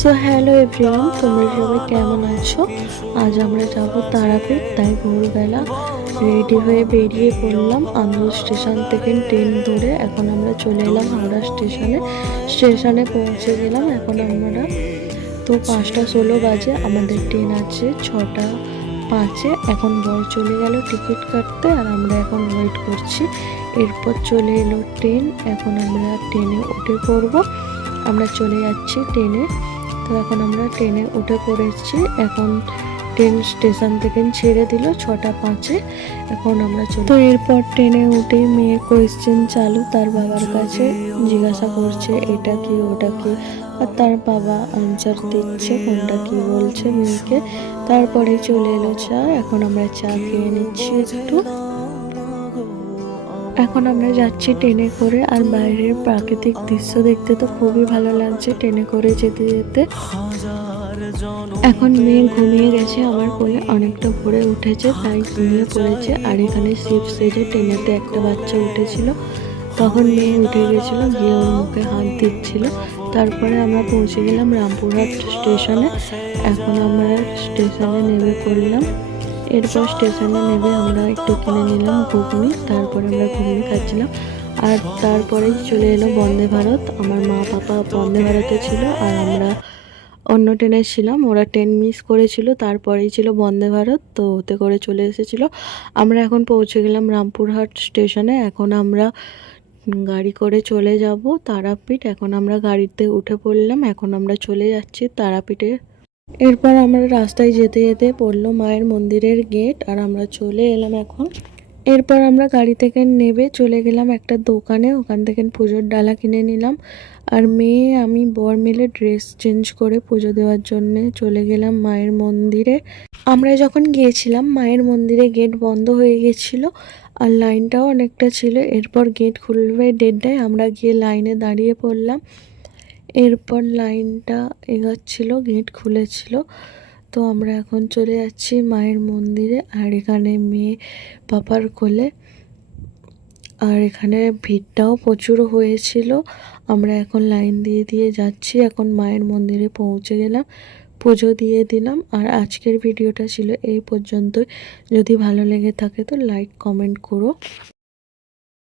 So hello everyone, তোমরা সবাই কেমন আছো? আজ আমরা যাব তারাপীঠ। তাই ভোরবেলা রেডি হয়ে বেরিয়ে পড়লাম। আন্দুল স্টেশন থেকে ট্রেন ধরে এখন আমরা চলে এলাম হাওড়া স্টেশনে পৌঁছে গেলাম। এখন আমরা 5:16 বাজে, আমাদের ট্রেন আছে 6:05-এ। এখন বর চলে গেল টিকিট কাটতে আর আমরা এখন ওয়েট করছি। এরপর চলে এলো ট্রেন, এখন আমরা ট্রেনে উঠে পড়বো। আমরা চলে যাচ্ছি ট্রেনে। তো এখন আমরা ট্রেনে উঠে পড়েছি। এখন ট্রেন স্টেশন থেকে ছেড়ে দিল 6:05-এ। এখন আমরা তো এরপর ট্রেনে উঠে মেয়ে কোয়েশ্চেন চালু, তার বাবার কাছে জিজ্ঞাসা করছে এটা কি ওটা কি, আর তার বাবা আনসার দিচ্ছে কোনটা কি বলছে মেয়েকে। তারপরে চলে এলো চা। এখন আমরা চা খেয়ে নিচ্ছি একটু। এখন আমরা যাচ্ছি ট্রেনে করে, আর বাইরের প্রাকৃতিক দৃশ্য দেখতে তো খুবই ভালো লাগছে ট্রেনে করে যেতে যেতে। এখন মেয়ে ঘুমিয়ে গেছে আমার কোলে, অনেকটা ভোরে উঠেছে তাই ঘুমিয়ে পড়েছে। আর এখানে শিপ সেজে ট্রেনেতে একটা বাচ্চা উঠেছিল, তখন মেয়ে উঠে গেছিল, গিয়ে ওর মুখে হাত দিচ্ছিল। তারপরে আমরা পৌঁছে গেলাম রামপুরহাট স্টেশনে। এখন আমরা স্টেশনে নেমে পড়লাম। এরপর স্টেশনে নেমে আমরা একটু কিনে নিলাম ঘুগনি, তারপরে আমরা ঘুগনি খাচ্ছিলাম। আর তারপরেই চলে এলো বন্দে ভারত। আমার মা পাপা বন্দে ভারতে ছিল আর আমরা অন্য ট্রেনে ছিলাম, ওরা ট্রেন মিস করেছিল। তারপরেই ছিল বন্দে ভারত, তো ওতে করে চলে এসেছিলো। আমরা এখন পৌঁছে গেলাম রামপুরহাট স্টেশনে। এখন আমরা গাড়ি করে চলে যাব তারাপীঠ। এখন আমরা গাড়িতে উঠে পড়লাম, এখন আমরা চলে যাচ্ছি তারাপীঠে। এরপর আমরা রাস্তায় যেতে যেতে পড়লো মায়ের মন্দিরের গেট, আর আমরা চলে এলাম এখন। এরপর আমরা গাড়ি থেকে নেমে চলে গেলাম একটা দোকানে, ওখান থেকে পুজোর ডালা কিনে নিলাম। আর মেয়ে আমি বর মিলে ড্রেস চেঞ্জ করে পুজো দেওয়ার জন্য চলে গেলাম মায়ের মন্দিরে। আমরা যখন গিয়েছিলাম মায়ের মন্দিরে গেট বন্ধ হয়ে গেছিলো আর লাইনটাও অনেকটা ছিল। এরপর গেট খুলবে 1:30টায়, আমরা গিয়ে লাইনে দাঁড়িয়ে পড়লাম। এরপর লাইনটা এগোচ্ছিল, গেট খুলেছিল। তো আমরা এখন চলে যাচ্ছি মায়ের মন্দিরে। আর এখানে মেয়ে পাপার কোলে, আর এখানে ভিড়টাও প্রচুর হয়েছিল। আমরা এখন লাইন দিয়ে দিয়ে যাচ্ছি। এখন মায়ের মন্দিরে পৌঁছে গেলাম, পুজো দিয়ে দিলাম। আর আজকের ভিডিওটা ছিল এই পর্যন্তই। যদি ভালো লেগে থাকে তো লাইক কমেন্ট করো।